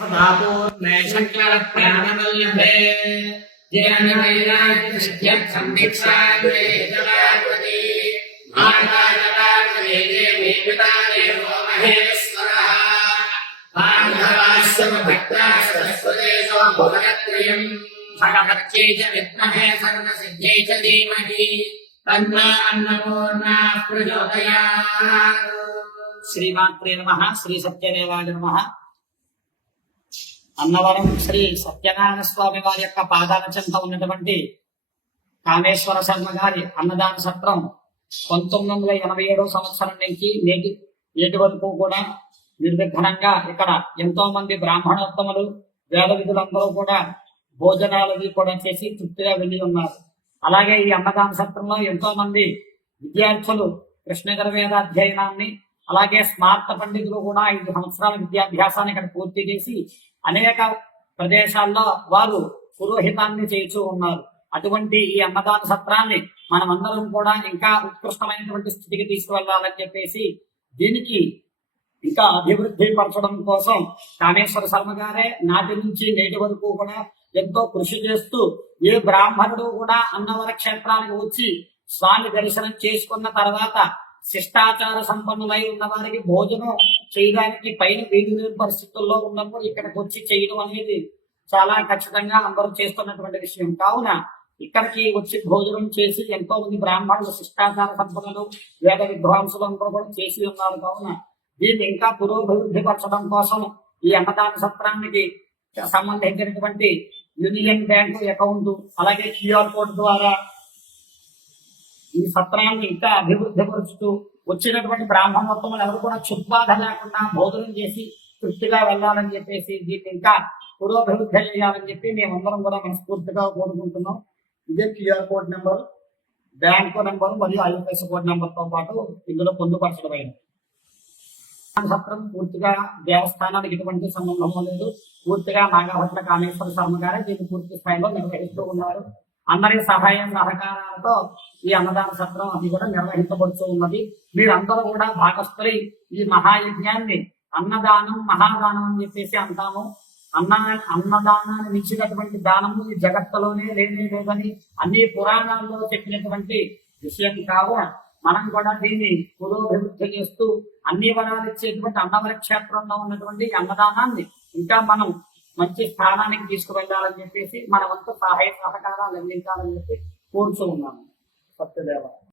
पूर्णे शङ्करप्राणवल्लभे जयनवैराग्यसिद्ध्यर्थं दीक्षाग्रेजलापति माताजलापति देवी पिता देवो महेश्वरः बान्धवाश्रमभक्ताश्रस्वदेशो भुवनत्रयम् भगवत्यै च विद्महे सर्वसिद्ध्यै च धीमहि तन्नो अन्नपूर्णा प्रचोदयात्। श्रीमात्रे नमः। श्री सत्यदेवाय नमः। అన్నవరం శ్రీ సత్యనారాయణ స్వామి వారి యొక్క పాదాల చెంత ఉన్నటువంటి కామేశ్వర శర్మ గారి అన్నదాన సత్రం 1987 సంవత్సరం నుంచి నేటి వరకు కూడా నిర్విఘ్నంగా ఇక్కడ ఎంతో మంది బ్రాహ్మణోత్తములు వేద విధులందరూ కూడా భోజనాలవి కూడా చేసి తృప్తిగా వెళ్ళి ఉన్నారు. అలాగే ఈ అన్నదాన సత్రంలో ఎంతో మంది విద్యార్థులు కృష్ణ యజుర్వేదాధ్యయనాన్ని అలాగే స్మార్త పండితులు కూడా 5 సంవత్సరాల విద్యాభ్యాసాన్ని ఇక్కడ పూర్తి చేసి అనేక ప్రదేశాల్లో వారు పురోహితాన్ని చేస్తూ ఉన్నారు. అటువంటి ఈ అన్నదాన సత్రాన్ని మనమందరం కూడా ఇంకా ఉత్కృష్టమైనటువంటి స్థితికి తీసుకువెళ్ళాలని చెప్పేసి దీనికి ఇంకా అభివృద్ధి పరచడం కోసం కామేశ్వర శర్మ గారే నాటి నుంచి నేటి వరకు కూడా ఎంతో కృషి చేస్తూ ఏ బ్రాహ్మణుడు కూడా అన్నవర క్షేత్రానికి వచ్చి స్వామి దర్శనం చేసుకున్న తర్వాత శిష్టాచార సంపన్నులై ఉన్న వారికి భోజనం చేయడానికి పైన వీలు పరిస్థితుల్లో ఉన్నప్పుడు ఇక్కడికి వచ్చి చేయడం అనేది చాలా ఖచ్చితంగా అందరూ చేస్తున్నటువంటి విషయం. కావున ఇక్కడికి వచ్చి భోజనం చేసి ఎంతో మంది బ్రాహ్మణులు శిష్టాచార సంపన్నులు వేద విద్వాంసులు అందరూ కూడా చేసి ఉన్నారు. కావున దీన్ని ఇంకా పురోభివృద్ధి పరచడం కోసం ఈ అన్నదాన సత్రానికి సంబంధించినటువంటి యూనియన్ బ్యాంకు అకౌంట్ అలాగే క్యూఆర్ కోడ్ ద్వారా ఈ సత్రాన్ని ఇంకా అభివృద్ధి పరుస్తూ వచ్చినటువంటి బ్రాహ్మణోత్తములు ఎవరు కూడా చుట్బాధ లేకుండా భోజనం చేసి తృప్తిగా వెళ్ళాలని చెప్పేసి దీన్ని ఇంకా పురోభివృద్ధి చేయాలని చెప్పి మేమందరం కూడా మనస్ఫూర్తిగా కోరుకుంటున్నాం. ఇదే QR code number, bank number మరియు ఐఎఫ్ఎస్ కోడ్ నెంబర్ తో పాటు ఇందులో పొందుపరచడమైంది. సత్రం పూర్తిగా దేవస్థానానికి ఎటువంటి సంబంధం లేదు. పూర్తిగా నాగభట్ల కామేశ్వర శర్మ గారే దీన్ని పూర్తి స్థాయిలో నిర్వహిస్తూ ఉన్నారు. అందరి సహాయం సహకారాలతో ఈ అన్నదాన సత్రం అది కూడా నిర్వహించబడుతూ ఉన్నది. మీరందరూ కూడా భాగస్థులై ఈ మహాయజ్ఞాన్ని అన్నదానం మహాదానం అని చెప్పేసి అంటాము. అన్నదానాన్ని మించినటువంటి దానము ఈ జగత్తులోనే లేదని అన్ని పురాణాల్లో చెప్పినటువంటి విషయం కావున మనం కూడా దీన్ని పురోభివృద్ధి చేస్తూ అన్ని వరాలు ఇచ్చేటువంటి అన్నవర క్షేత్రంలో ఉన్నటువంటి అన్నదానాన్ని ఇంకా మనం మంచి స్థానానికి తీసుకువెళ్ళాలని చెప్పేసి మన వంతు సహాయ సహకారాలు అందించాలని చెప్పి కోరుతూ ఉన్నాము. సత్యదేవ.